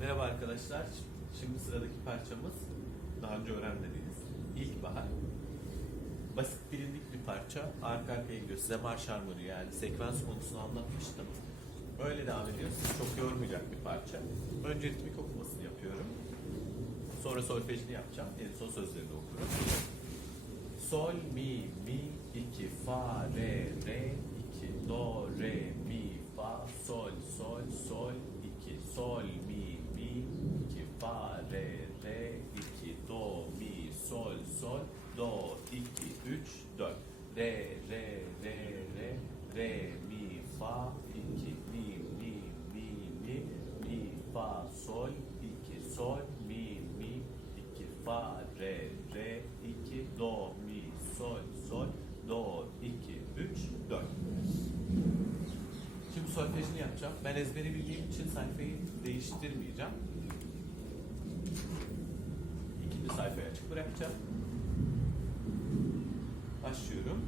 Merhaba arkadaşlar. Şimdi sıradaki parçamız daha önce öğrenmediğiniz İlkbahar. Basit bilindik bir parça. Arka arkaya gidiyor. Size marş armoni yani sekvans konusunu anlatmıştım. Öyle devam ediyor. Sizi çok yormayacak bir parça. Önce ritmik okumasını yapıyorum. Sonra solfejini yapacağım. En son sözlerini okurum. Sol, mi, mi, iki, fa, re, re, iki, do, re, mi, fa, sol, sol, sol, iki, sol, mi, re, re, iki, do, mi, sol, sol, do, iki, üç, dört, re, re, re, re, re, mi, fa, iki, mi, mi, mi, mi, mi, fa, sol, iki, sol, mi, mi, iki, fa, re, re, iki, do, mi, sol, sol, do, iki, üç, dört. Şimdi solfejini yapacağım. Ben ezberi bildiğim için sayfayı değiştirmeyeceğim. Bırakacağım. Başlıyorum.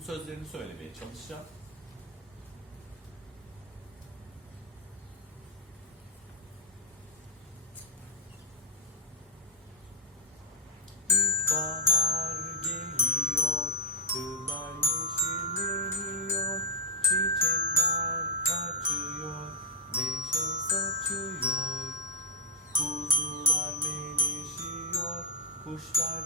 Şimdi sözlerini söylemeye çalışacağım. İlkbahar geliyor, kırlar yeşilleniyor, çiçekler açıyor, neşe saçıyor. Kuzular meleşiyor, kuşlar